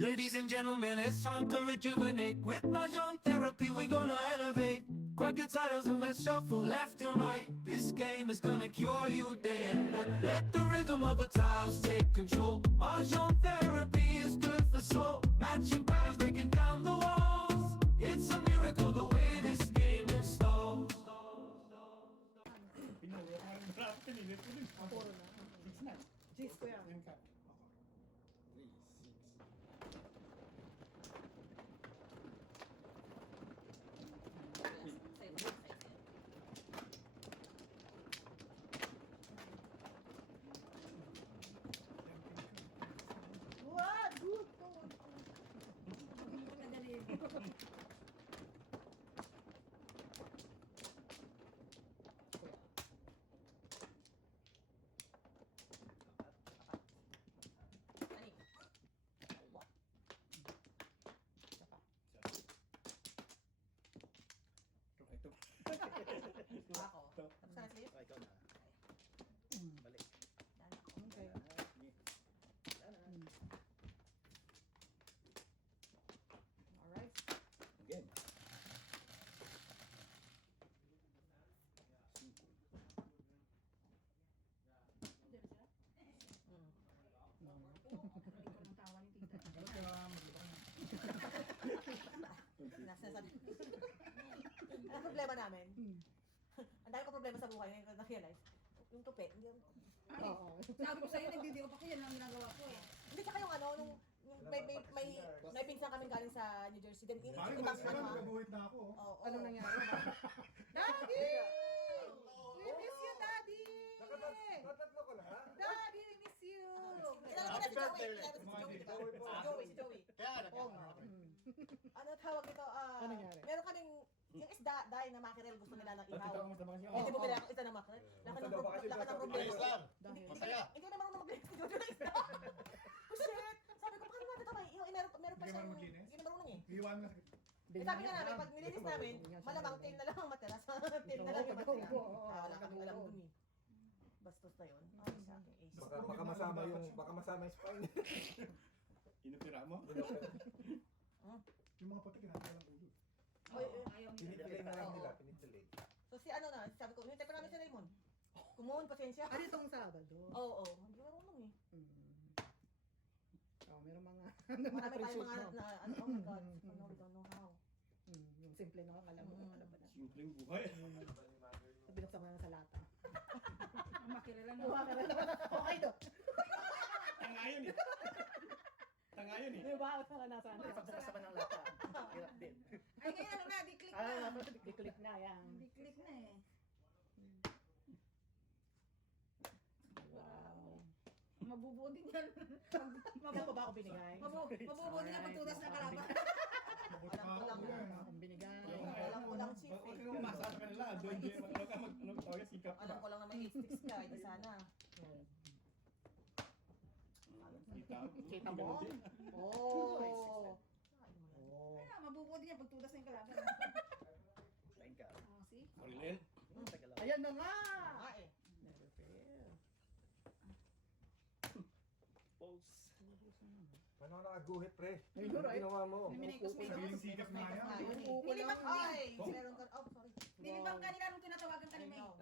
Ladies and gentlemen, it's time to rejuvenate. With Mahjong therapy, we're gonna elevate. Grab your titles and let's shuffle left and right. This game is gonna cure you day and night. Let the rhythm of the tiles take control. Mahjong therapy is good for soul. Matching patterns, breaking down the walls. It's a miracle the way this game installs. Pinuli, parang marami pinilit ko din. Puro na. 6 na. Jeez ko yan. Yan ka. Okay. 3, 6. What? Good. Ito. Ako. Ito. Tapos ka na sleep? Ikaw na. Balik. Dala ako. Okay. Alright. Again. Sinasabi. Ano problema namin? Ang dami ko problema sa buhay ngayon ko na-realize. Yung tupi, hindi yung... Oo. Sabi ko sa'yo, nagdidiyo pa ko yan ang ginagawa ko eh. Hindi tsaka yung ano, nung may pinsan kami galing sa New Jersey. Then, Parang ibang mas ka na, ano. magabuhit na ako. Oo. Anong nangyari? Daddy! We miss you, Daddy! Nakatatlo ko na ha? Daddy, we miss you! Kilala ko na si Joey. Kilala ko si Joey, di ba? Si Joey. Kaya Oo nga. Ano tawag ito? Ano nangyari? Meron kaming, yung isda, dahil na mackerel, gusto nila ng Dati ihaw. ka, kamusta ba kasi? Hindi bumili ako isda ng mackerel. Laka ng problema. Ayos lang. Dahil. Masaya. Hindi na marunong maglinis si Jojo ng isda. Oh shit! Sabi ko, paano natin ito ba? Yung meron pa Hindi siyang... marunong maglinis? Hindi na marunong eh. Iwan na. Eh, sabi nga namin, pag nilinis namin, malamang tail na lang ang matira. Sa tail na lang yung matira. Wala kaming alam dun eh. Bastos na yun. Ay, sa aking ace. Baka masama yung spine. Inupira mo? Yung mga pati kinakaya lang ulo. Oy, Ayaw niya. Pinituloy na lang nila, pinituloy. so si ano na, sabi ko, hintay pa namin si Raymond. Kumuhon, pasensya. Ano itong Sabado? Oo, hindi marunong eh. Oh, meron mga Marami tayong mga, mo. ano, oh my God, no, we don't know how. Yung simple na alam mo, alam mo na. Simpleng buhay. Binuksan mo na sa lata. Makilala na. Buha ka na naman. Okay do. Tangayon eh. Tangayon eh. May baot na nasa ano. Pagsasama ng lata. Hirap din. Ay, ngayon ano na, di-click Ah, na. di-click na yan. Di-click na eh. Wow. Mabubuo din yan. Kaya pa ba ako binigay? Mabubuo din yan pagtudas ng kalaban. Mabuti ka ako yan. Akong binigay. Alam ko lang, chief Huwag eh. kang umasa sa kanila. Doon din. Huwag ka mag-tawag sikap Alam ko ka. lang naman 8 sticks ka, hindi sana. Kita mo? Oh. Oo. Kaya mabubuo din yan pagtudas ng kalaban. Lain ka. Oh, see? Marilyn. Tagal lang. Ayan na nga! Ah eh. Never fail. Pulse. Paano ka nakaguhit, pre? Ayun, Ano right? ginawa mo? Minikos. Sabihin sikap na yan. Upo lang. Ay, meron ka, oh sorry. Nilibang kanila nung tinatawagan ka ni May. Yun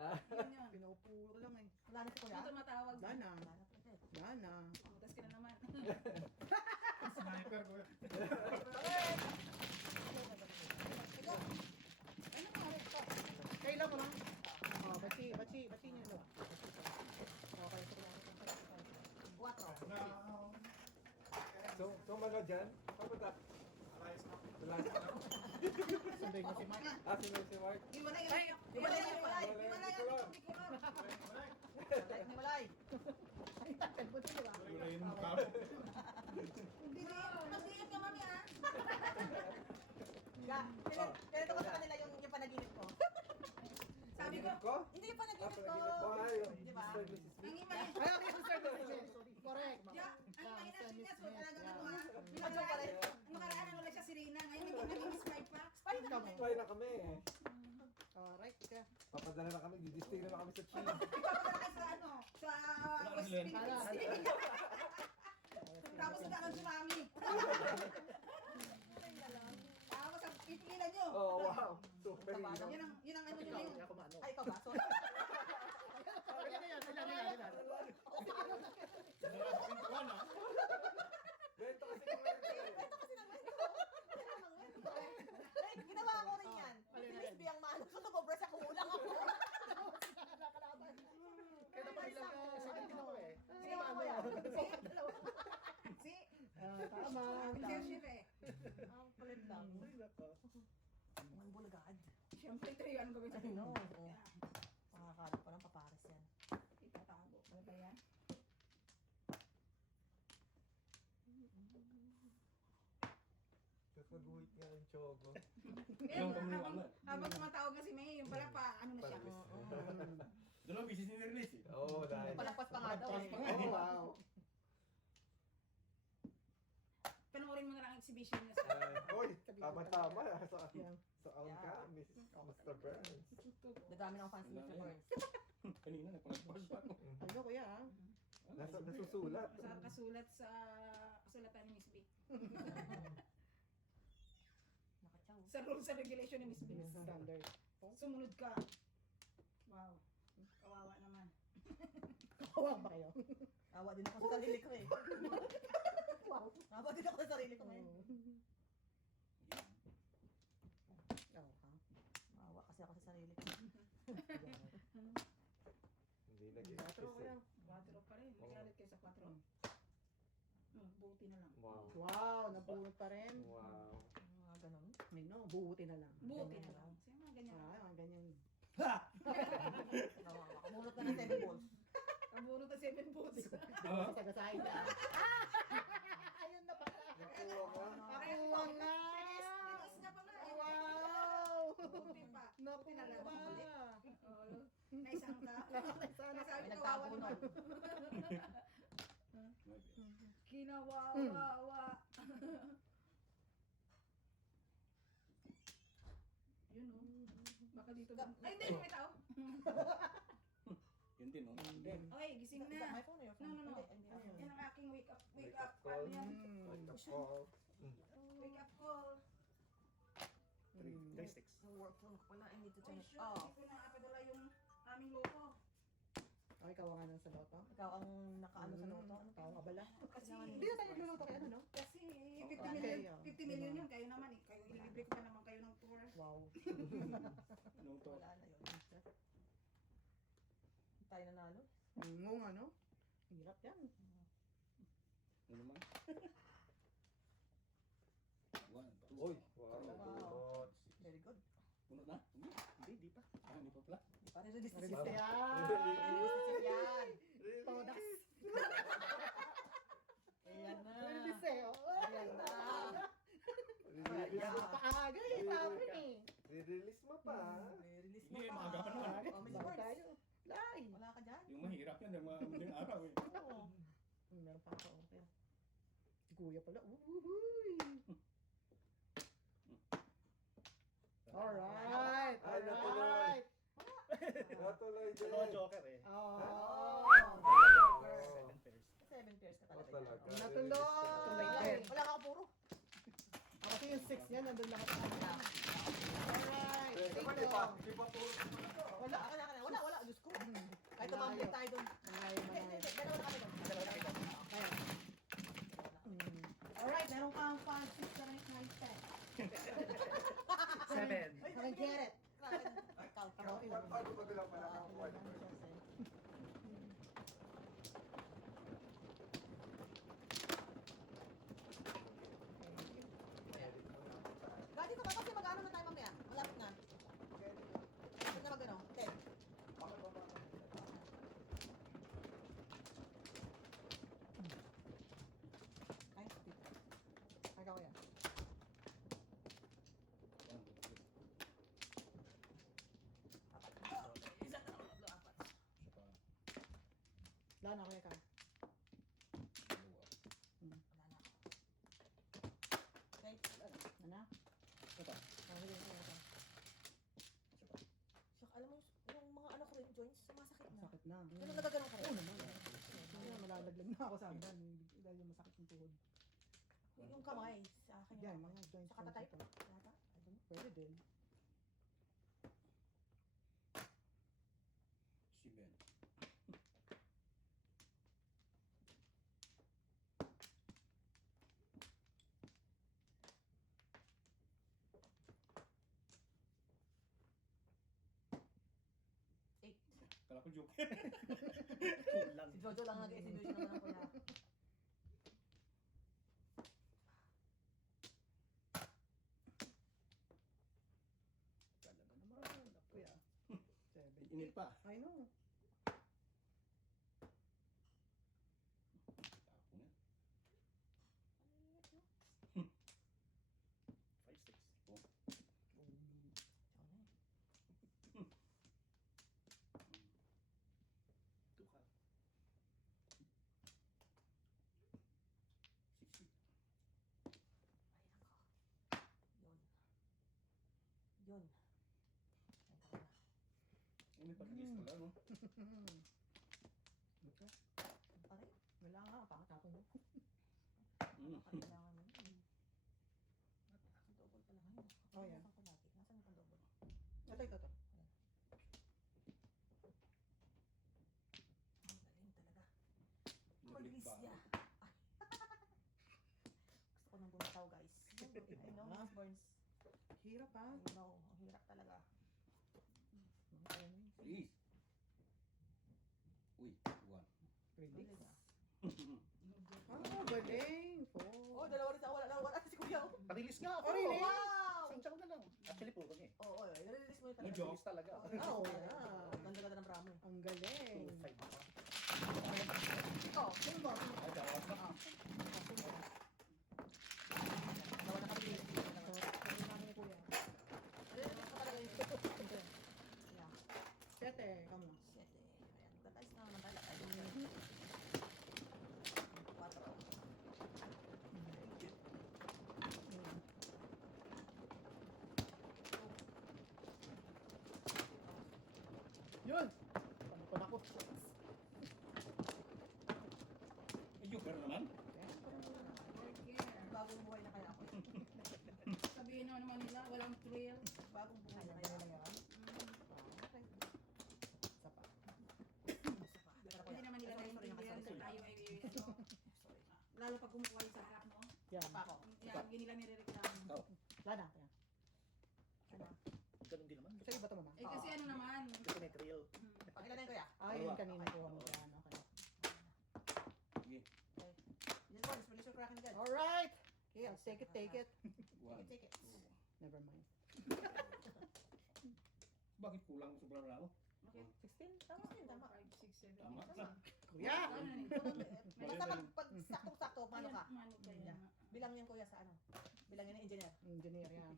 yun. Pinaupo lang eh. Wala na si Kuya. Yung tumatawag. Dana. Wala na pala. Dana. Tutas ka na naman. Sniper ko. Ikaw, Ano ka rin ito? Kailan mo lang? Oh, bachi niya no. Okay, so Quatro. So mga dyan, papunta. sunday mo si Mark. Sinunod si Mark. Iwalay yun. Iwalay, iwalay. Iwalay yun. Walay. Ay, takal mo din, di ba? Wala yung mukha mo. Hindi na. Mag-iingat ka mami ah. Ganito ko sa kanila yung panaginip ko. Sabi ko, Hindi yung panaginip ko. Di ba? ang imay. Ay, okay, sorry. Correct. Yeah, ang imagination niya, so talagang ano ah. Medyo pala. Ang makaraan ano lang siya si Rina. Ngayon naging smart pa. Spy na kami. Try na kami. Correct ka. Papadala na kami, didistay na kami sa Chile. Ipapadala ka sa ano, sa West Len. Philippines. Tapos nagkakaroon si Mami. Ang kulit lang. Ay, nako. Ang bulagad. Siyempre, ito yung gawin sa I know. Kaya, Makakala ko ng papares yan. itatago. Ano ba yan? Kakaguhit nga yung chogo. Pero habang tumatawag na si May, yung pala pa, ano na siya. Palabis. Dalawa bisis ni-release eh. Oo, dahil. Palakpas pa nga daw eh. Oh, wow. Panoorin mo na lang ang exhibition niya sa... Oy, tama-tama. Sa on Yeah. ka, Mr. Burns. Dadami ng fans ni Mr. Burns. Kanina, nagpalagpas pa ako. Ano kuya ah? Nasusulat. Sa kasulat sa kasulatan ni Miss B. Nakachaw. Sa rules and regulation ni Miss B. Standard. Sumunod ka. Wow. Kawawa naman. Kawawa ba kayo? Awa din ako sa sarili ko eh. Wow. Awa din ako sa sarili ko eh. Oh, ha? Awa kasi ako sa sarili ko. Hindi Pero nag-i-kiss kuya. eh. 4 pa rin. Nagalit kayo sa 4. Buti na lang. Wow. Wow, nabunot pa rin. Wow. Mga ganun. Ay no, buti na lang. Buti na lang. Siya mga ganyan. Ah, ganyan. Makamulot na ng 7 balls. Kaburo na 7 boots. Sagasahin na. Ayun na pala. Nakuha ka. Nakuha nga. Tinis niya pa nga eh. Wow. Buti pa. Buti na lang. Nakuha. Oo. Naisang ka. Sana Nasabi May ko kawawa nagtago naman. Kinawawa. Yun o. Baka dito ba? Ay, hindi. May tao. Yun din, no? Okay, gising Is that na. my phone or your phone? No. Hindi, hindi. Yan ang aking wake up. Wake Wake up up. call. Ano yan? Wake up call. Wake up call. 3 sticks. Ang work phone ko pala. I need to Ay, turn it shoot. off. Hindi ko na apadala yung aming loto. Ay, ikaw nga nang sa loto. Ikaw ang nakaano sa loto. Ano Tao ka bala. Kasi, Hindi na tayo nagluluto kay ano, no? kasi 50 Okay, million. oh. 50 million yun. Kayo naman eh. Kayo ililibre ko pa naman kayo ng tour. Wow. Anong to? Wala na yun. Tayo nanalo. Ngong ano? Hirap yan. Ano naman? 1, 2. Uy, wow. Very good. Puno na? Hindi, di pa. Hindi pa pala. Di pa rin realistic Maribis yan. yan. Realistic yan. Todas. Ayan na. Maribis eh. Oh. Ayan na. Release mo. Napaaga eh. Tapos eh. Release mo pa. May release mo Hindi, pa. maaga pa naman. Oh, may Bago words. tayo. Lai. Wala ka dyan. Yung mahirap yan, yung mga madaling araw eh. Oo. Meron pa ako. Okay. Si Kuya pala. Uhuy. Alright. Ay, natuloy. Alright. Natuloy din. Ito joker eh. Oh. Seven pairs. 7 pairs ka Oh, talaga. talaga. Natuloy. Wala ka puro. Kasi yung 6 niya, nandun lahat. Alright. Di pa puro. Wala. Wala. Diyos ko. Kahit tumambling tayo dun. Malayo, Hindi, malayo. dalawa na kami dun. Dalawa na kami dun. Kaya. Alright, meron kang 5, 6, 7, 8, 9, 10. 7. I can get it. Count. Paano ba nila pala nakakuha ng Gadi ko ba kasi mag-ano na tayo mamaya? Malapit na. Malapit na mag-ano? 10. Ay, Ikaw yan. Isa na lang, apat. Wala na, kuya ka. Wala na ako. Okay. Ano? Ito. Sabi ko kuya ka. Siyak, alam mo, yung mga anak ko rin, joints, sumasakit na. Sakit na. Ganun nagaganon ka rin. Oo naman. Hindi na malalaglag na ako sa hagdan. Dahil yung masakit yung tuhod. Yung kamay, sa akin. Yan, mga joints. Sa katatay joints pa. ito. Yata? I don't know. Pwede din. 7. Kala ko joker. Kulang. Si Jojo lang nag-exhibition naman ako na. Tigil pa. I know. Tapo na. 5, 6. Oh. Tuka. 60. Yun. Ay, may pag-iis pala, no? Pare, Wala nga, pakatapon mo. kailangan mo. Double pala ngayon. Oh, yeah. Nakalimutan ko lagi. Nasaan yung double? Ito. Ang galing talaga. Naglik Mabilis ba? niya. Ay. Gusto ko nang bumitaw, guys. I know, Miss Burns. Hirap ha. I know, ang hirap talaga. Please. Uy, 1. Release. Galing ah. Oh, galing. Oh, dalawa rin sa wala si Kuya. Pa-release nga ako. Oh, really? Wow! Isang na lang. Actually, puro niya eh. Oo, nare-release mo yun talaga. Medyo. Release talaga. Oh, yeah. Ganda-ganda ng bramo. Ang galing. 5 pa. Oh, Sino ba? Ay, dapat na. dalawa na kami. Sabi namin ni Kuya. Nare-release mo talaga yun. Yeah. Sete, come na. Shit eh. Ayan, magtatayos na naman talaga. Quatro. Yun! Panikon ako. Ay, yung pero naman. Bagong buhay na kaya ako. Sabihin na naman nila, walang thrill. Bagong buhay na Ayan, kaya ayan, ako. ayan. Okay. Isa pa. Isa pa. Teka, Hindi naman nila sorry, naiintindihan sorry, na tayo ay ano, sorry. lalo pag kumukuha yung sa harap mo. Yan. Pa ako. Yan, hindi nila nirereklamo. Oh, Wala na. Kaya. Ano? ganun din naman. Sa'yo ba ito, mama? Eh kasi ano naman. Kasi may trail. Pakilanin ko ya. Ah, yun kanina kuha mo. Yan, okay. Sige. Miss Burns, release your kraken dyan. Alright! Okay, I'll take it. Take One. it, take it. Never mind. Bakit kulang sobrang ramo? Okay. 16? Tama din, tama. 5, 6, 7, Tama. 8. Kuya! Ano na Basta pag saktong-sakto, paano ka? Mano kaya nga. Bilang yan kuya sa ano? Bilang yan ng engineer. Engineer yan.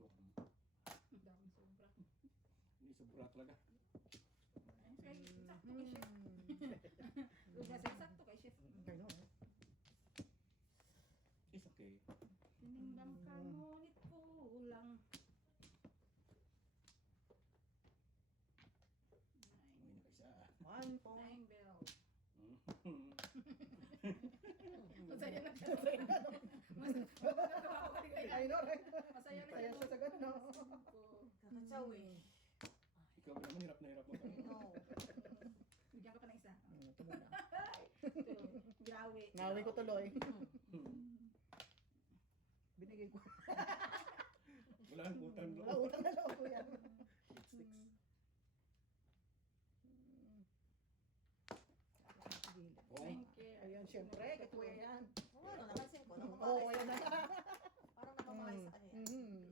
Ito. Daming sobra. Hindi sobra talaga. Ayun, kay sakto kay chef. Lugas ay sakto kay chef. Gano, eh. It's okay. Tinimbang ka ngunit kulang. Uy, nakaisa. 1 point. 9 bell. Mhm. Masaya na siya. Masaya I know, right? Masaya na Kaya siya. siya sagot, no? Kakatsaw eh. Ikaw naman hirap na hirap mo. No. Bigyan ka pa ng isa. Ito muna. Ito, grawe. Nawi ko tuloy. Binigay ko. Wala ang utang Wala, loob. utang na loob ko yan. It sticks. Gilid. Oh. Thank you. Ayan, syempre, kay Kuya yan. Oo, ano, napansin ko. Nung Oo, kumakain ayan na. parang namamahay sa kanya. Mhm.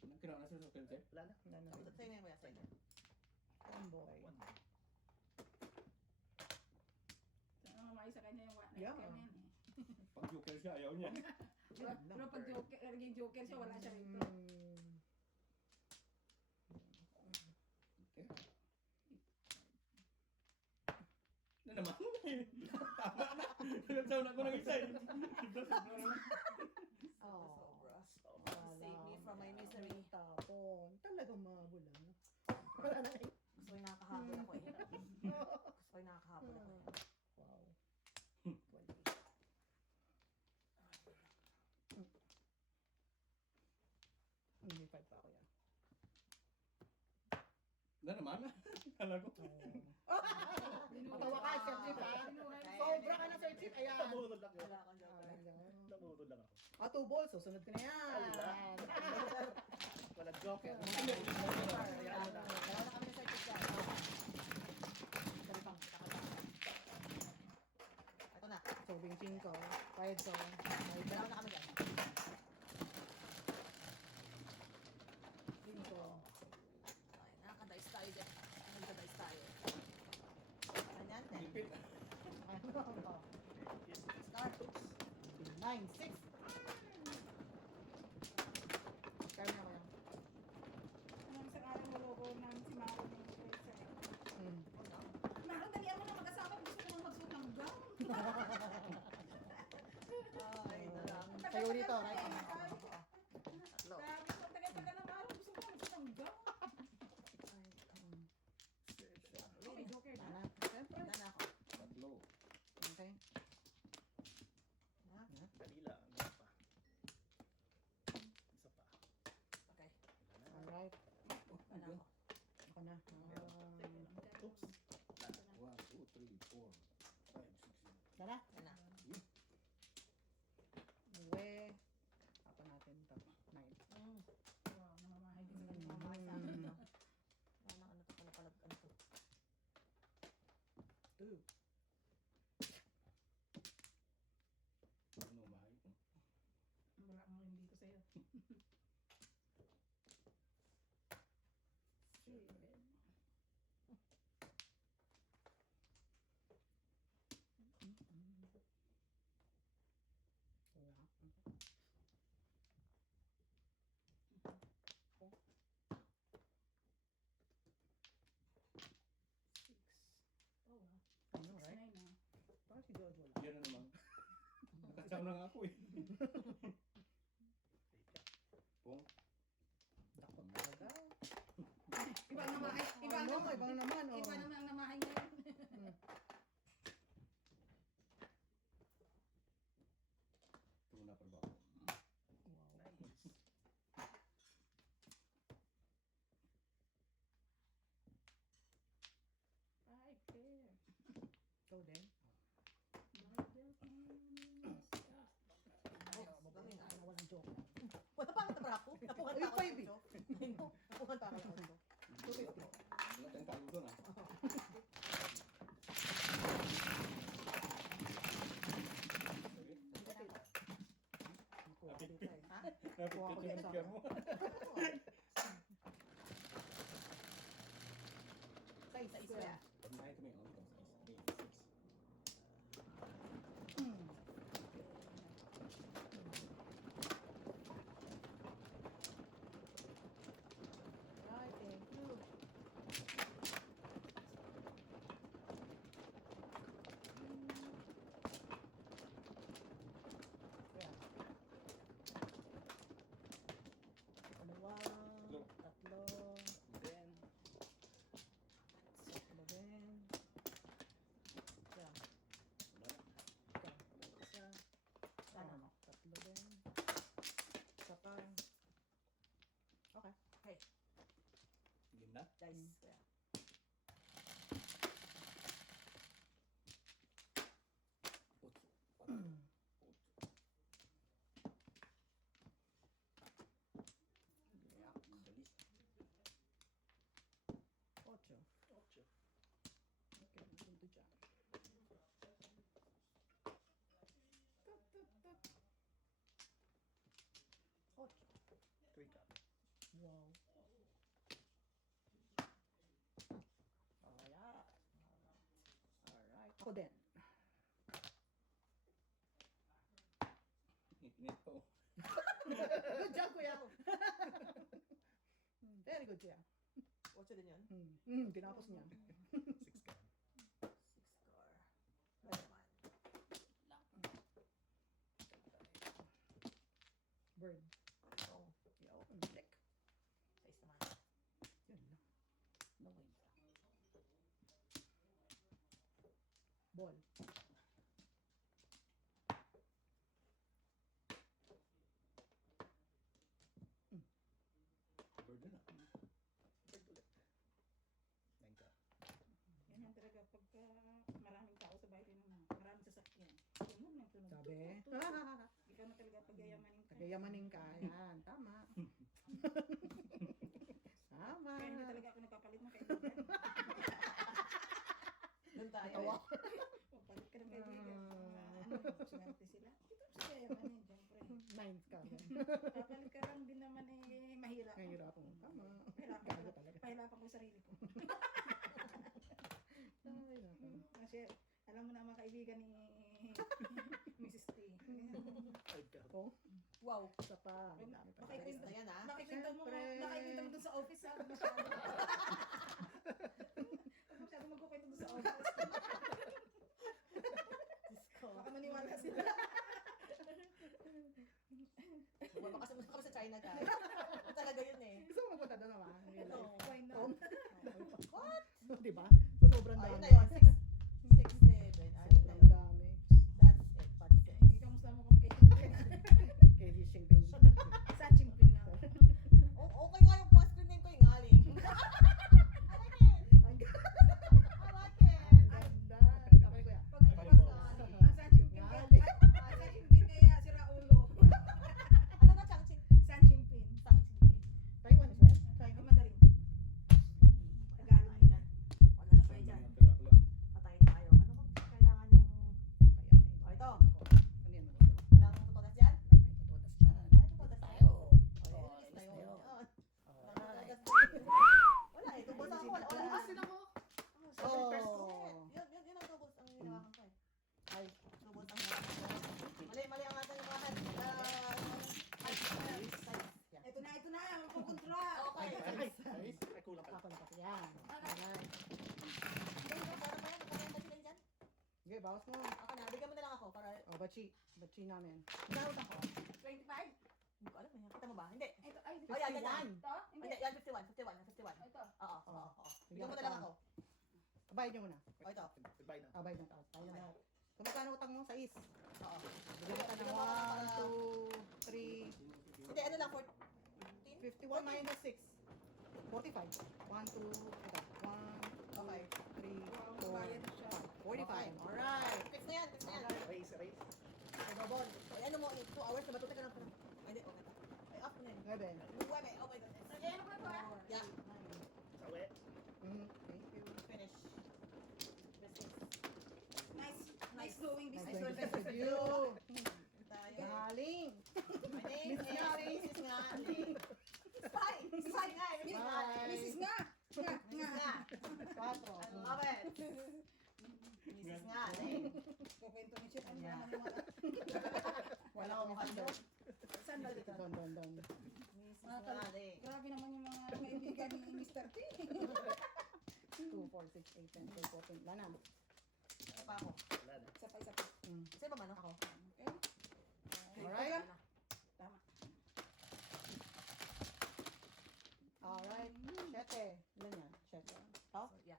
Gawin ka na yan sa plate. Kailangan na sa hotel, sir? Wala na. Wala na. Sa'yo na yan kuya, sa'yo na. Tomboy. One. Sana mamay sa kanya yung Yeah. kanyan eh. Pag joker siya, ayaw niya. Pero pag joker, naging joker siya, wala siya rito. Okay. Na naman. Tama na. Nagsaw na ako ng isa eh. Sobra naman. Oh. Sobra. Save me from my misery. Tapon. Talagang mabulang. Wala na eh. Gusto ko yung nakakahabol ako eh. Gusto ko yung nakakahabol ako eh. Wow. Hindi 5 pa ako yan. Na naman. Kala ko. Matawa ka, Sir Chief, ha? Sobra ka na, Sir Chief. Ayan. Nabudol lang Wala kang joker. Nabudol lang ako. 2 balls. Susunod ko na yan. Wala joker. Wala na kami sa Sir Chief dyan. 25, Paedo, Dalawa na kami dyan. 5. Ay, nakaka-dice tayo dyan. Nagka-dice tayo. Ganyan, 10. Ipit. Ano? Start. 9, 6. Kaya na ko yan. Anong isang araw naloko ng si Maro ng Presa. Hmm. Maro, dalian mo na mag-asawa. Gusto ko nang magsuot ng gown. Ay, darang. Kayo dito, right? Tatlo. Sabi ko, tagal-tagal na Maro. Gusto ko nang magsuot ng gown. Okay, joker na. Sana. Siyempre. Wala na ako. Tatlo. Okay. Dali lang. Isa pa. Isa pa. Okay. Alright. Wala ako. Ako na. Oops. 1, 2, 3, 4, 5, 6, 7. Tara. Yan na. Uwe. Ako natin to. 9. Wow, namamahay din sa kanya. Mamahay sa akin ito. Wala ano to, pala ano to. 2. Ano, mahay? Wala akong hindi ko sa'yo. Oh, wow. Ano, right? 9 na. Parang si Jojo lang. Yan na naman. Nakasama na nga ako eh. Pong. Dako talaga. Iba ang namahay. Iba ang Ano, namahay. ibang naman. Oh. Iba naman ang namahay ngayon. Tuna pa ba? Wow. Nice. Ay, fair. Ikaw din. Kami na. Ano, walang joke. Wala pa ako nabrako. Napuhan Uy, pa ako. 5 eh. Napuhan pa ako. 250. Wala tayong tago doon ah. Nakuha ko dito eh. Ha? Nakuha ko dito sa Napipit mo. Sa isa-isa yan. Pag nahay kami, ano ito? 8, 6. Right, thank you. Yeah. Dalawa, tatlo, Then, tatlo din. Yeah. wala na. Isa. Sana. Ano, tatlo din. Isa pa. Okay. Game na? Dice. Kaya. Otso. Otso. Yeah. Ang dalis. 8. Otso. Okay, dito dyan. Ocho. 3 cup. Wow. Alright. Alright. Ako din. Init po. Good job, kuya. Very good, kuya. 8 din yun. Tinapos niya. 6 cup. 6 score. Wala naman. Bird. Oh, Yo, blick. size naman. Yun na. No way. Ball. Bird na. Bird ulit. 9 cup. Ganyan talaga pagka maraming tao sa bahay din naman. Maraming sasakyan. Tunog ng tunog. Sabi. Ikaw na talaga pagyayamanin ka. Tagayamanin ka. Yan. Tama. Tama. Kaya hindi talaga ako nagpapalit ng kaibigan. Doon tayo. Tawa. eh. Papalit ka ng kaibigan. Swerte sila. Ito sa kaya man yun, siyempre. Nines ka. Kapalit ka lang din naman mahirap. Mahirap mo. Tama. Mahirapan Gago ko. talaga. Pahirapan ko yung sarili ko. Ay, nako. Kasi alam mo na mga kaibigan ni Mrs. T. Ay, ka. Oh, Wow. isa pa. Ang dami pa. Makikwento Ayan ah. Nakikwento mo, Siyempre. nakikwento mo dun sa office ha, masyado. Huwag masyado magkukwento dun sa office. Diyos ko. Baka maniwala sila. Bumaba kasi muna kami sa China guys. Talaga yun eh. Gusto mo magpunta doon naman? Real Ito. life. Why not? What? Diba? So, sobrang Ayun dami. na yun. 6, 7. Ayun na Sobrang yun. dami. That's it. That's it. Kamusta mo kami kay Chimpin? Kay Xi Jinping. Sa Chimpin nga. Okay nga yung past screen name ko yung aling. I like it. Ang ganda. I like it. Ang ganda. Okay, kuya. Pag Ay, pag- boss. ang San Chimpin kaya, ang San Chimpin kaya si Raulo. Ano na Changching? San Chimpin. Changching. Taiwan is it? Ay, Mandarin. Tagalog Ayun na. Wala na tayo dyan. Tira ko lang. Patayin tayo. Ano bang kailangan yung... Oh, ito. Ano yan? Wala akong tutodas dyan? Tutodas dyan. Ay, tutodas tayo. Oh, Ay, ilis tayo. tayo. Yun. Alright. Wala eh. Tubos ako. Wala. Wala. Ah, sila ko. Oh. Oh. Yun ang tubos ang hinawakan ko eh. Ay, Tubos ang hinawakan ko. Mali ang ating mga Ito na, magpupuntra. Okay. ay, Ay, ay, kulang ka. ako na kasi yan. Alright. Sige, bawas mo. Ako na, bigyan mo na lang ako para Oh, bachi. Bachi namin. Dahon ako. 25? Hindi ko alam eh. Kita mo ba? Hindi. Ito, ay, Oh, yan, yan, yan. Ito? Hindi. Hindi, yan 51. Ito. Oo, oo, oo. Bigyan mo na lang ako. Bayad nyo muna. O, ito. Goodbye na. Bayad na. Bayad na. Kung magkano utang mo? 6. Oo. Bigyan ka ng 1, 2, 3, Hindi, ano lang, 51 minus 6. 45. 1, 2, ito. 1, Okay. 3, Bayad 4, siya. 45. Alright. Fix na yan, fix na yan. Race, race. Dobon. Ay, ano mo, 2 hours na matutag ka lang. Ay, hindi, okay. Ay, off mo na yun. 9. Uwe, oh my goodness. Sige, ano ba ba? Yeah, Sawi. Thank you. finish. Nice doing Nice business. doing business with you. Tayo. Galing. My name is Mrs. Ngali. Spy! Spy nga, Mrs. Ngali. Mrs. nga. Mrs. nga. 4. I love it. Mrs. Ngali. Kukwento ni Chip, ano naman yung mga... Wala ko mukhang doon. Saan ba dito? Doon. Mrs. Ngali. Grabe naman yung mga kaibigan ni Mr. T. 2, 4, 6, 8, 10, 12, 14. Wala na. Ano pa ako? Wala na. Isa pa, isa pa. Sino ba man ako? Alright. Tama. Alright. 7. Ilan yan? 7. Oh? Yeah.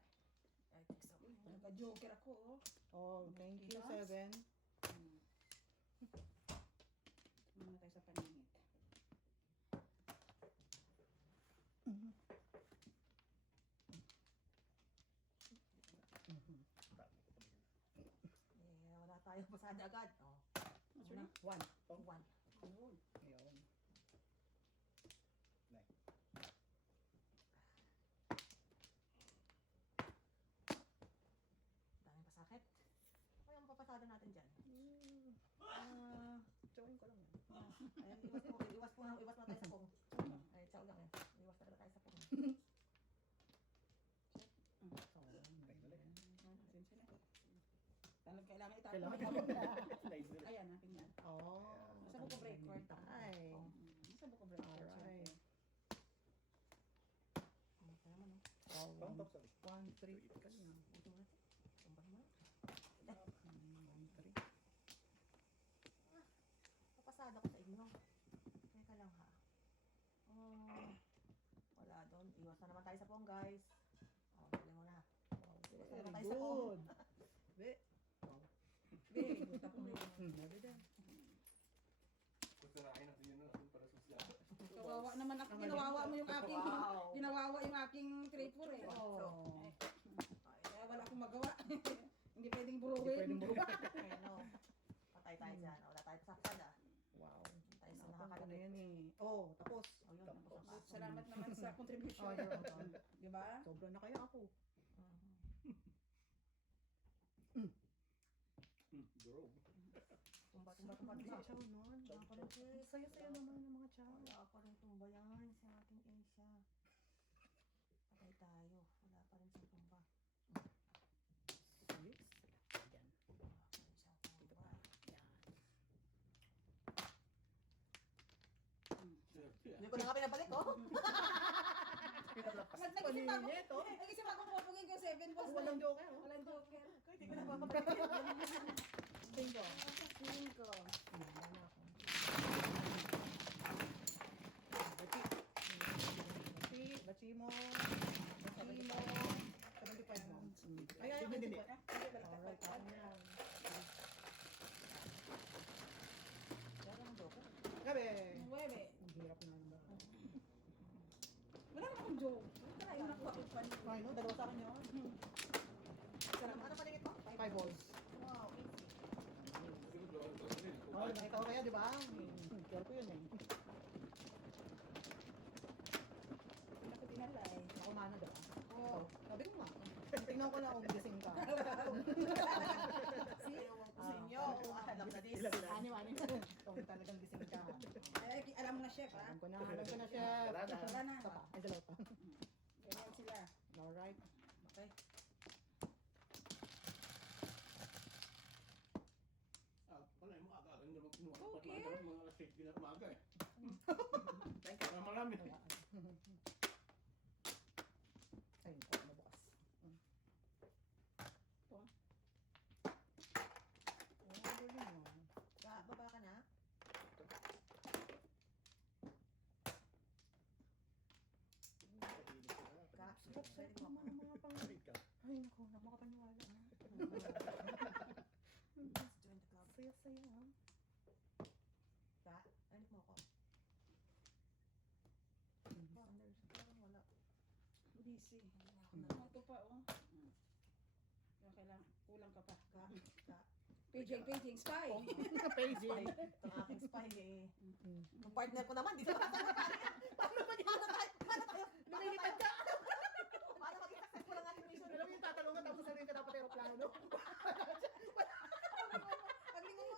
I think so. Nagka-joker ako, oh. Oh, thank you, 7. Muna tayo sa paninit. Wala tayong pasada agad. Oh. Ano na? 1. Oh, 1. Ayun. Daming pasakit. Ano yung papasada natin dyan? Tsukin ko lang yan. Ayan, iwas muna tayo sa pong. Ay, chow lang eh. Iwas talaga tayo sa pong. Talagang kailangan itapon. Kailangan. Nice nila. Ayan, natin yan. Oh. Nasa buko break cord. Ay. Nasa buko break cord. Alright. Okay naman oh. Oh, Pang top, sabi. 1, 3. Kanina. Ito muna. Tumbahin mo. 1, 3. Papasada ko sa inyo. Teka lang ha. Wala doon. Iwas na naman tayo sa pong guys. Oh, galing mo na. Iwas na Very naman tayo sa pong. good. Very good. Tapos mo yun. Never done. Kusirain natin yun natin para susiyan. Kawawa naman ako. Ginawawa mo yung aking... Wow. Ginawawa yung aking tripod eh. Oh. Kaya wala akong magawa. Hindi pwedeng Hindi buruin. pwedeng buro. Ay, no. Patay tayo dyan. Wala tayo pasaksan Wow. Tayo sa Ano nakakalabit. yan eh. Oh, tapos. Oh, yun. Tapos ang aso. Salamat naman sa contribution. Oh, you're welcome. Di ba? Sobra na kaya ako. Mhm. Bro. Batang pati sa chow nun. Saya-saya naman ng mga chow. Wala pa rin tumbayan sa ating Asia. Patay tayo. Wala pa rin siyang tumba. Yes. Yan. Wala pa rin siyang tumba. Yan. Hindi ko na nga pinabalik, oh. Paninit, oh. Nag-isip ako pupugin ko 7 balls na Walang yun. joker, oh. Walang joker. Hindi ko na mapapalik. Bingo. 5. Wala na ako. Bachi mo. 75 mo. Ay, hindi. Alright, ako yan. Wala nang joker. Gabi. 9. Ang hirap na naman. Wala naman akong joke. Wala tayo nakuha ko pa niyo. Ay, no? Dalawa sa akin yun. Ano pa rin ito? 5 balls. Wow, easy. Oh, nakita ko kaya, di ba? Sure ko yun eh. Hindi ako tinalay. Ako mana, di ba? Oo. Sabi ko nga. Tingnan ko lang kung gising ka. Ewan ko sa inyo. Alam na this. Ani. Kung talagang gising ka. Ay, alam mo na, chef, ha? Alam ko na, chef. Wala na. Isa pa. Ay, dalawa pa. Ganyan sila. Alright. Okay. Wala yung mga agad na magkinuha. Okay. Mga alas 6 na umaga eh. Thank you. Marami. Ay, ito na bukas. Ito. Oh, galing mo. Baba ka na? Ka. Sarap naman ang mga pang... Ay, naku, nakapaniwala. Let's join the club. Saya-saya, ha? Ka. Ano mo ako? Parang wala. Busy. Wala. Ito pa, oh. Kaya kailangan, kulang ka pa. Ka. Paging, spy. Paging. Itong aking spy eh. Mm. Yung partner ko naman, dito pa. Paano tayo? Lumilipad ka! Paano maging successful ang ating mission? Alam mo yung tatalungan tapos sabihin ka dapat aeroplano. Paglingon mo.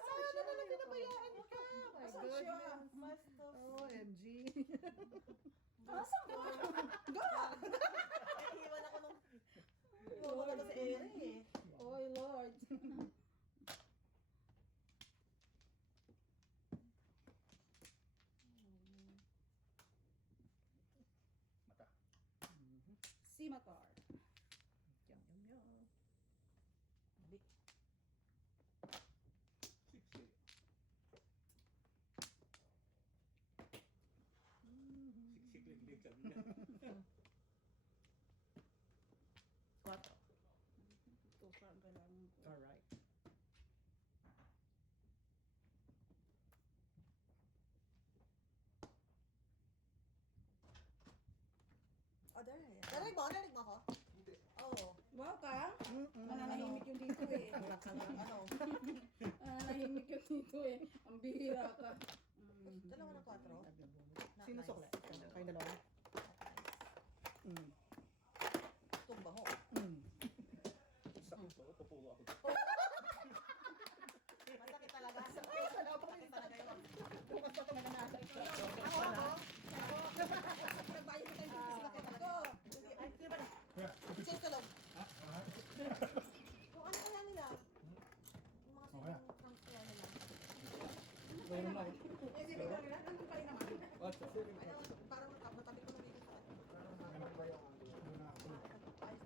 Sana naman pinabayaan ka. My Asan goodness. siya? Masto. OMG. Asan ka? Iwan ako nung... Iwan ko sa ere eh. Oy, Lord. Mata. Simatar. Yum, yum, yum. Big. 60. Siksik-lig-lig sabi niya. 4. Ito pa ang kailangan ko. Alright. Narinig mo? Narinig mo ako? Hindi. Oo. Wow ka? Mananahimik yung dito eh. Ano? Mananahimik yung dito eh. Ang bihira ka. Dalawa ng 4. Sino sukle? Kayo dalawa? Mm. Tumba ho. Mm. Sakto, pupulo ako. Masakit talaga. Ay, salamat. Masakit talaga yun. Bukas pa ito nananasa. Ako. Nagbayad ka tayo Ah. sa talaga. Ay, sino ba na? Sino tulog? Kung ano kaya nila? Yung mga sinong kaya nila. Mayroon na. Eh, sino ba nila? Nandun pa rin naman. What? Ano, parang matabi ko na dito sa akin. Ayos dito tayo.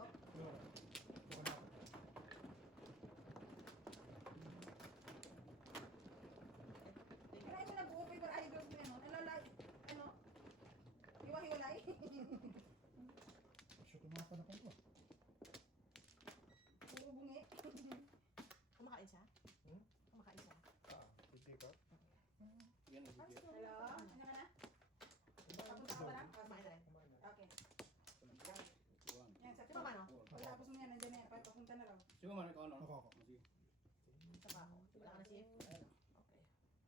Oh, Kaya ito nag-upo yung eyebrows mo yan. Alalay. Ano? Hiwa-hiwalay. Puro bungi. kumakain siya? Kumakain siya? Yan ang video. Hello? Ano ka na? Papunta ka ba na? Kumain na rin. Okay. Yan, sa Si Mama, no? pagtapos mo yan, nandiyan na yan. Papunta na raw. Sige man, ikaw ano? Sige. Sa baho. Wala ka na shift? Okay.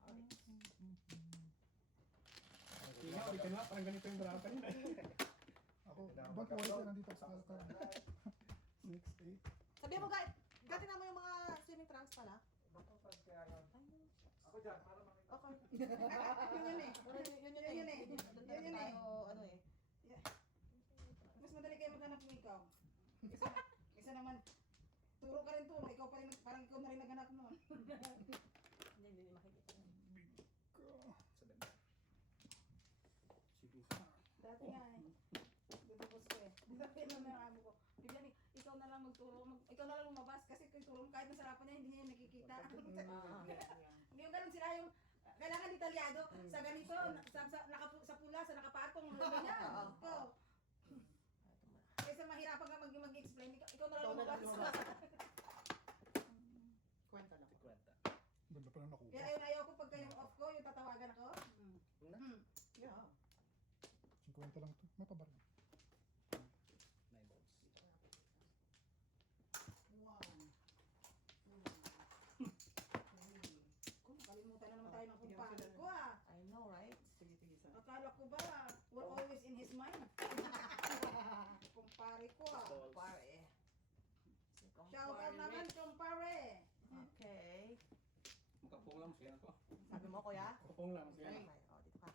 Alright. Sige nga, ulitin nga. Parang ganito yung brakan yun eh. Ako, ibang oras na nandito sa kalkan. 6, 8. Sabihan mo, guys, Katina mo yung mga swimming trunks pala. Ako saan kaya yan? Ako dyan, para makita. Okay. Yun eh. Yun eh. Doon talaga Yun eh. tayo, ano eh. Mas madali kayo maghanap ng ikaw. Isa naman, turo ka rin turo. Ikaw pa rin, parang ikaw na rin naghanap noon. Hindi makikita. Dati nga eh. Tutubos ko eh. Dati naman ang amo ko. Bigyan ni, ikaw na lang magturo. Ikaw na lang lumabas. Kasi kung turo mo kahit nasarapan niya, hindi niya nakikita. Hindi yung ganun sila yung, kailangan detalyado. Sa ganito, sa pula, sa nakapatong, ano niya. Ikaw. Kaysa mahirapan ka mag-explain, ikaw na lang lumabas. Kwenta lang. Ganda pa lang nakuha. Kaya ayun, ayaw ko pagka yung off ko, yung tatawagan ako. Yeah. 50 lang ito. May pabaril. Wow. Kung kalimutan na naman tayo ng kumpare ko ah. I know, right? Sige, sige, saan? Akala ko ba, we're always in his mind. Kumpare ko ah. Pare. Shout out naman, kumpare. Okay. Makapong lang siya ako. Sabi mo, kuya? Makapong lang siya. Okay. Oh, dito ka.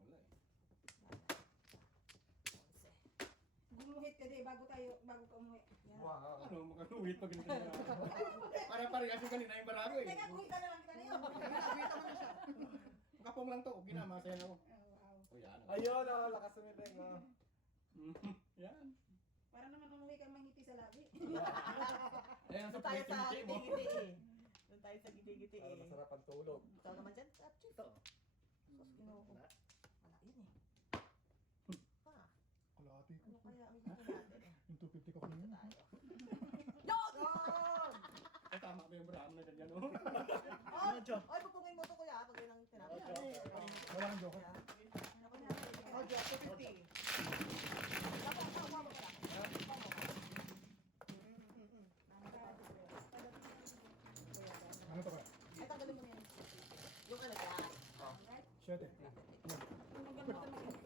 Wala eh. Gumuhit ka din bago ka umuwi. Yeah. Wow. Ano, makanuwit pag ganito na. Pare-parehas yung kanina yung barago eh. Teka, guhit ka na lang kita na yun. Nakita mo na siya. Makapong lang to. Okay na, masaya na ako. Wow. O yan. Ayun, oh, lakas sumibeng, oh. Yan. Para naman umuwi kang mangiti sa labi. Ayan sa Doon tayo sa pwede mo. giti-giti eh. Doon tayo sa giti-giti Para eh. masarap ang tulog. Ito naman dyan. Ito. Sos, kinuha ko. Wala. Wala yun eh. Ha? Kalahati ko. Ano kaya ang gusto natin eh? Yung 250 ko kanina. Tayo. Yun! Ay, tama ba yung braham na ganyan, no? Oy! Oy, pupungin mo to kuya pag yun ang tinabi. Wala kang joker. Oh, Diyos, 250. Dapat, tama mo pala. Ano to ba? Ay, tanggalin mo na yun. Yung ano kaya? 7.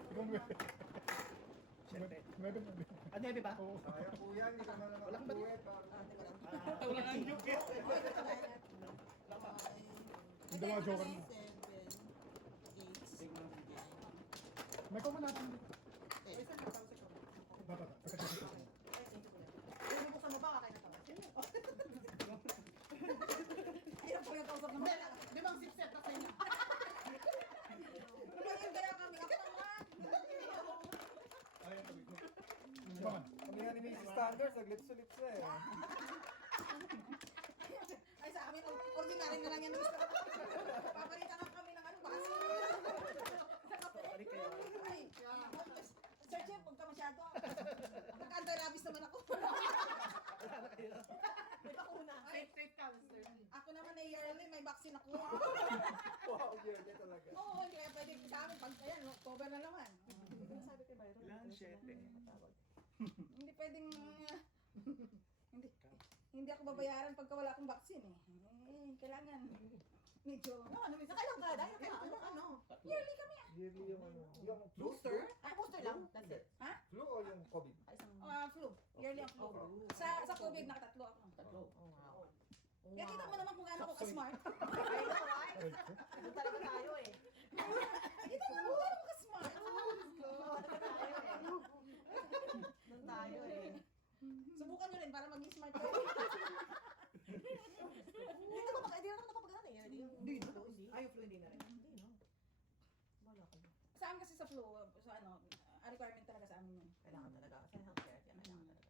Ikaw 9. 9. Ano yun, ba? Sayang po yan, hindi ka man naman kuwet. Teka lang. Wala nga yung joke eh. Yung dalawa joker mo. 7, 8, May common natin dito. 10. Dapat. Pagkatapos ko. Ay, bubuksan mo ba? Kakain na tama. Hirap ko yung kausap naman. Di ba ang sip-set na sa inyo? Ngayon kaya kami. Ako naman. Ayan, sabi ko. Bakit? Kami nga ni Mrs. Standards, naglips-lips na eh. Ay sa amin, ordinary na lang yan. Papalitan lang kami ng ano, basi. Balik kayo. Ay, Sir Jeff, huwag ka masyado. Nagka-anti-rabies naman ako. May bakuna. Safe ka, Mr. Ako naman na yearly, may vaccine ako. Wow, yun, yan talaga. Oo, hindi kaya pwede sa amin. Pag, ayan, October na naman. Sabi ko ba yun? Ilan? 7. Hindi pwedeng, hindi ako babayaran pagka wala akong vaccine eh. Kailangan, medyo, Ano, minsan kailang ka? Dahil ka, ano? yearly kami ah. Yearly yung ano. Yung Booster? Ay, booster lang. That's it. flu o yung COVID? Ay, isang... Flu, yearly ang flu. Sa COVID, nakatatlo ako. Oh, wow. Kaya kita mo naman kung gaano ako ka-smart. Ay, no, right? Doon talaga tayo eh. Kita mo kung gaano ako ka-smart. Doon tayo eh. Doon tayo eh. Subukan nyo rin para maging smart kayo. Hindi na ako napapagana eh. Hindi. Ay, yung flu hindi na rin. Hindi, no. Wala ko. Sa amin kasi sa flu, sa ano, requirement talaga sa amin yun. Kailangan talaga. Sa healthcare, kaya kailangan talaga.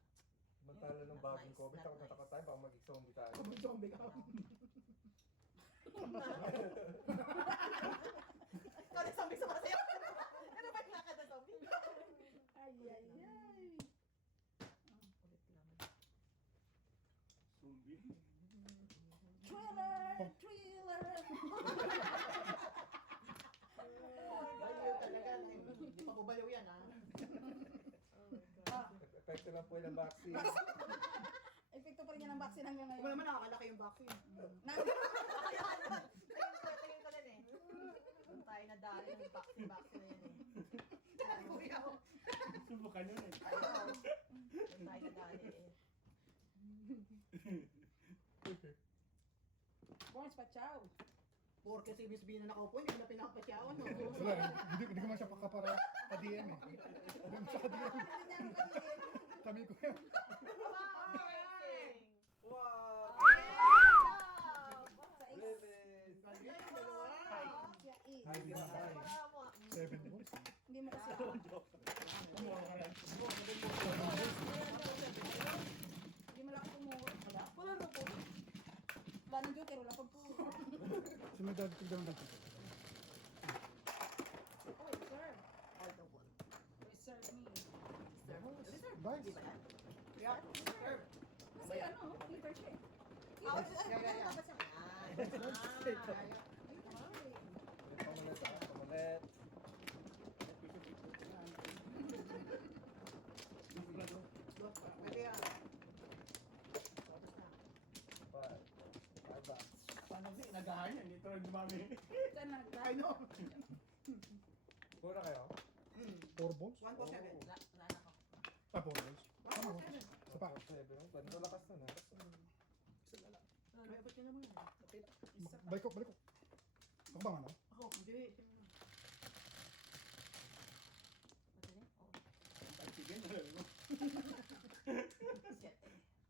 Magtalo ng bagong Not COVID, nice, ako not natakot tayo, baka mag-zombie tayo. Zombie ka. Ikaw na zombie sa masayaw. Ano ba yung lakad na zombie? Ay, ay, ay. Ulit lang. Zombie. Thriller! Thriller! Baliw talaga. Hindi pa bubaliw yan ah. Oh my God. Epekto lang po yun ang vaccine. Epekto pa rin yan ang vaccine hanggang Kung ngayon. naman nakakalaki yung vaccine. Tingin ko din eh. Doon tayo nadali ng vaccine na yan eh. Kuya ko. Subukan yun eh. Doon tayo nadali eh. Spachaw. Porke si Miss Bina nakaupo, hindi ko na pinapasyawan, no? Wala, hindi ko man siya pakapara ka-DM eh. Hindi mo siya ka-DM. Kami ko yun. Wow! Sa is. Siya is. Bravo! 7 boys. Hindi mo kasi ako. Hindi mo lang ako tumuro. Wala na po. Wala ng joker, wala pang puro. Sumidad ko doon dito. Oh, sir. All the one. Reserve me. Guys, Yeah, sir. Kasi ano, liver siya eh. Ah, Yeah, yeah, yeah. dapat siya. Ah. Pwede yan. Paano kasi inagahan yan? Dito rin dumami. Saan na nagba? I know. Pura kayo? 4 balls? 1 po 7. Wala na ako. 4 balls. 1 po 7. Sa pa. 7. Ganito lakas na na. Ay, abot niya naman. Balik ko. Ako bang ano? Ako, hindi. Matindi? Oo. Sige na. Shit.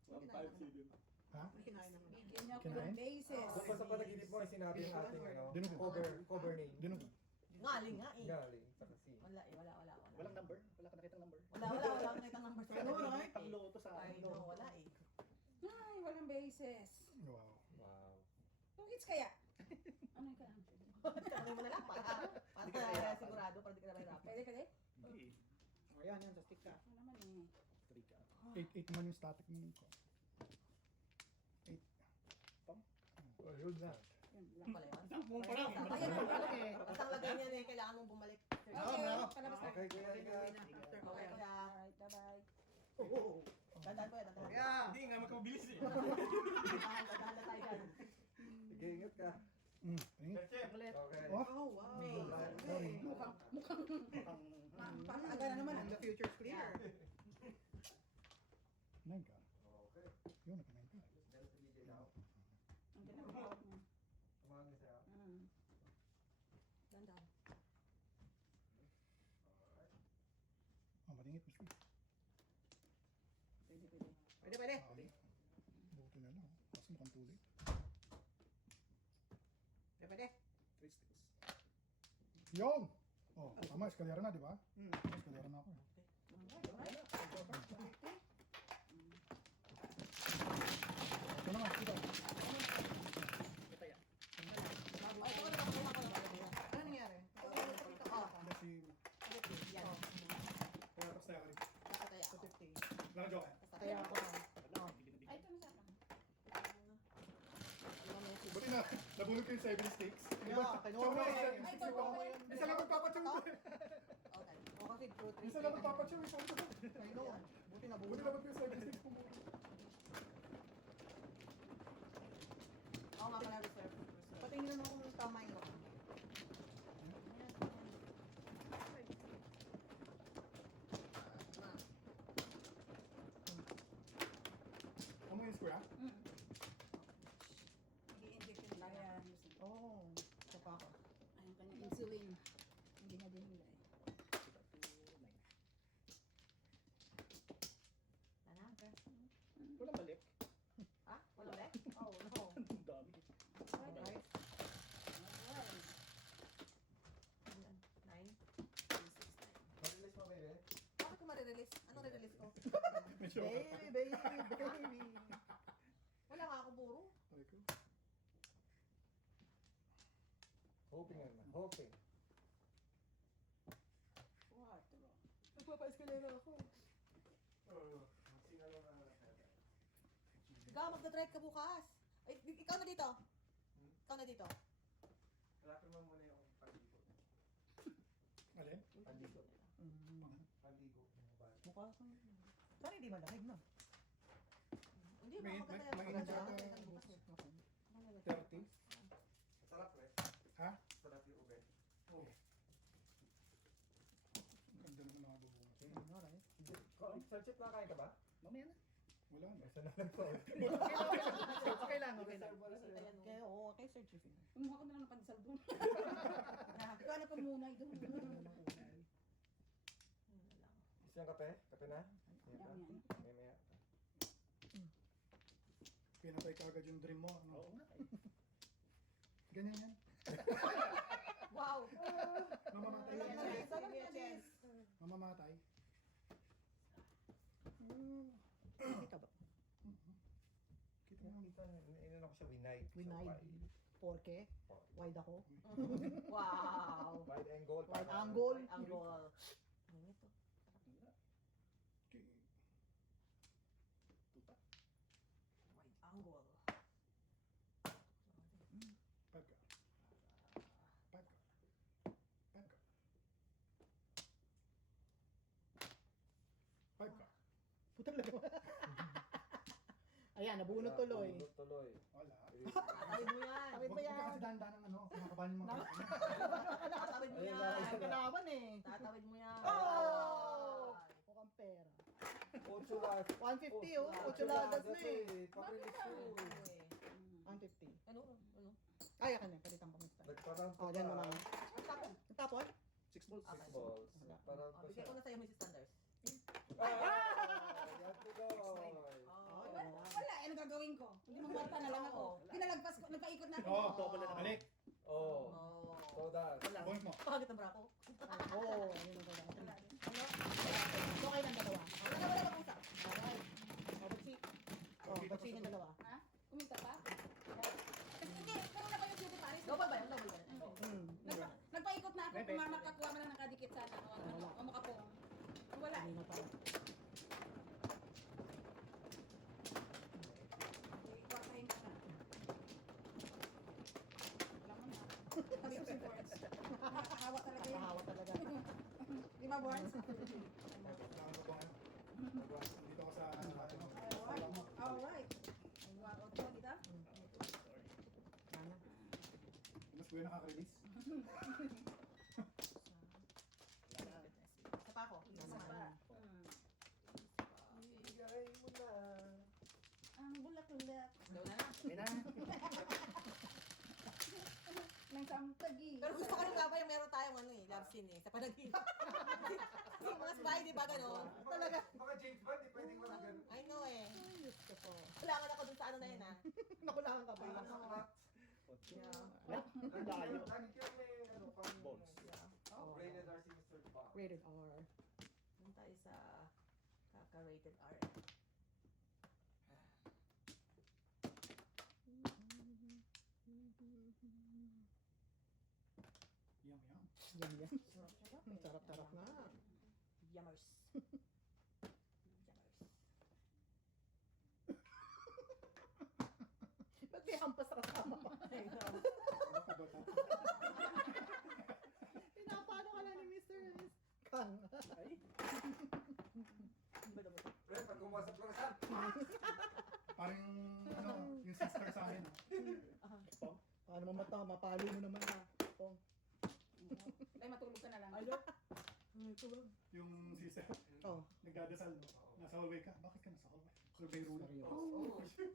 157. Ha? Hindi kinain naman. Bigyan niya ako Kinain? ng basis. Doon pa sa panaginip mo ay sinabi yung ating ano, Dinugo. cover name. Dinugo. Ngaling nga eh. Galing. Saka si. Wala eh, wala. Walang number? Wala ka nakitang number? Wala akong nakita number sa Ano, PDP ay, eh. Tatlo to sa Ay, no, wala eh. Ay, walang basis. Wow. Wow. 2 hits kaya? Ano ka? Tanongin mo na lang para sigurado, para di ka na mahirapan. Pwede? Hindi. O yan, yan, sa stick ka. Ano naman eh. 3 ka. 8 man yung static mo. 8. Oh, yun na. Yun lang. Pala yun. Mo pa lang. Ayun ang pala eh. Basta ang lagay niya eh, kailangan mong bumalik. Okay, palabas na. Okay, kuya. Uwi na. Okay, kuya. Alright, bye-bye. Oo. Dadaan ko yan, dadaan. Yeah. Hindi nga magkabilis eh. Dadaan na tayo dyan. Sige, ingat ka. Tingin. Chocolate. Okay. Oh, Oh, wow. May. sorry. Papaaga na naman. And the future's clear. 9 ka. Okay. Yun, naka 9 ka. Dahil sa DJ now. Ang ginagawa niya. Tumangin sa'yo. Dandaan. Oh, maringit, Miss Wee. Pwede. Buti na lang. Kasi mukhang too late. Pwede. 3 sticks. Yun! Oh, tama, eskalera na, di ba? Hmm. Eskalera na ako eh. Ito na nga, ito. Kita yan. Oh, ito ko na nakuha ko na ba? Ano nangyari? Oh, Hindi si... yan. Kaya tapos tayo ka rin. Nakataya ako. 250. Lang joke eh. Basta kaya ako. Ay, ito na sa akin. Buti na, nabulog ko yung 7 sticks. Yeah, kinuha mo eh. Ay, ito po. Isa lang magpapachew. Okay. O kasi fruit Isa lang magpapachew. Isa lang. I know. Buti na Buti naman ko yung 7 sticks po muna. Oo nga pala, reserve. Patingin mo kung tama yun. Ano yung square? I-inject yung kaya. Oo. Isa pa ako. Ayun kanyang insulin. Hindi na din nila eh. Ano? Walang balik. Ha? Wala ulit? Oh, no. Ang dami. Nice. Alright. 9? Mabilis mo, baby. Bakit ko marirelease? Anong re-release ko? Medyo. Baby. Wala nga ako puro. Ay ko. Hoping yan na. Hoping. 4. Nagpapa-escalera ako. Sinalo na. Ikaw, magdadrive ka bukas. Ay, ikaw na dito. Ikaw na dito. Hanapin mo muna yung panligo. Alin? Panligo. Pangalan? Panligo. Mukha kang... Sana hindi malamig na. Hindi, May- maganda may- may yan. inject Maganda na- yan bukas eh. 30? Sarap eh. Ha? Sarap yung ube. Ang ganda naman mga bubungas. Alright. Salchip na kain ka ba? Mamaya na. Wala na. Basta na lang po. Okay lang, okay lang. Kaya, oo, kay Sir Chief. Kumuha ko na lang ng pandesal doon. Kano ko muna doon. Gusto yung kape? Kape na? Yan, yan. Mamaya. Pinatay ka agad yung dream mo. Ano? Oo nga. Ganyan yan. Wow! Mamamatay Alam yan. na rin, alam na rin. Mamamatay. Kita ba? Kita mo. Kita, inano ko siya, winay. Winay. Porke? Wide ako? Wow! Wide angle. Wide para- angle? Angle. Ano ito? Okay. Wide angle. Pagka. Pagka. Pagka. Pagka. Puta lang. Ayan, nabunot tuloy. Nabunot tuloy. Wala. Tatawid mo yan. Tawid Huwag ba ka yan? kasi dahan-dahan ng ano, kinakabahan yung mga Tatawid mo Ayun yan. na, Ay, kalaban eh. Tatawid mo yan. Oh! Mukhang pera. 8 watts. 150 oh. 8 lagas na eh. Pag-release ko. Okay. 150. Ano? Ano? Ay, akin na. Palitan ko next time. Nagparang Oh, dyan mo na. Ang tapon. Tapon? 6 volts. Okay. 6 balls. Parang Oh, pa bigay siya. ko na sa'yo, Mrs. Sanders. Yan po guys. Oh. Wala, ano gagawin ko? Hindi magwarta na lang ako. Pinalagpas ko, nagpaikot na ako. Oo, double na balik. Oh. Oh. So that. Point mo. Pangit ang brako. Oo. Ayun ang gagawin. Ito kayo ng dalawa. Wala na mag-usap. Alright. Oh, batsi. Oh, batsi yung dalawa. Ha? Kuminta pa? Kasi hindi, pero na pa yung beauty paris. Double ba yan? Double ba yan? Nagpaikot na ako, kung makakuha mo lang nakadikit sana. O makapong. Wala. Kanina pa. Kwartahin ka na. Alam mo na. Sabi ko si Boards. Nakakahawa talaga yun. Nakahawa talaga. Di ba, Boards? Ano ba ano? Dito ako sa ano. Alright. Wow, ito, dito? Sana. Mas buhay nakaka-release. Isa pa ako. Isa pa. Ibigay mo na. Ang bulak-bulak Go na na. Ayun na. ng sampagi. Pero gusto ko rin nga ba yung meron tayong ano eh, love scene eh, sa panaginip. Kasi yung mga spy, di ba ganon? Talaga. Baka James Bond, di pwedeng walang ganun. I know eh. Gusto ko. Kailangan ako dun sa ano na yun ah. Nakulangan ka ba? Yeah. Ang layo. Lagi kayo may ano, pang balls. Oh. Rated R si Mr. Bob. Rated R. Dun tayo sa kaka-rated R. Yum, yum. Yan yan. Sarap-sarap Ang sarap-sarap na. Yummers. Ba't may hampas sa kasama ko? Ano pa ba ito? Pinapano ka na ni Mr. Kang. Pre, pag pumasok lang siya. Parang ano, yung sister sa amin. Paano mapalo mo naman na. Pong. Ay, matulog ka na lang. Yung sister, Oh. nagdadasal, no? Nasa hallway ka. Bakit ka nasa hallway? Hallway rule. Oh. Abis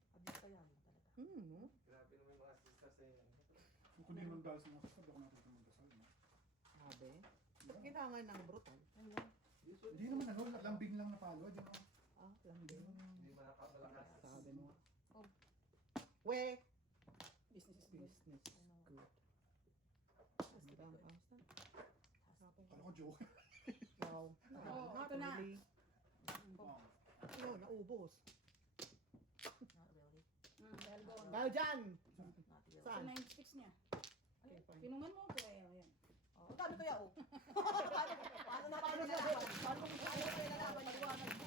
ka yan talaga. No? Grabe naman yung mga sisters sa inyo. Kung kunin mo dahil sa mga sister, ako natin magdasal. No? Sabi. Kailangan ng brutal. Hindi naman ano, lambing lang na palo. Di ba? Ah, lang din. Hindi makapalakas. Sabi mo. Oh. We. Business is Business. good. Good. Basta. Basta. Kala ko joke. Wow. Oh, Not ito na. really. Oh. No, naubos. Not really. Dahil doon. Dahil dyan. Not really. Sa Saan? 9 sticks niya. Okay, fine. Tinungan mo ko eh. Ayan. Oh, paano to ya oh? Paano na nalaman? Paano ko nalaman?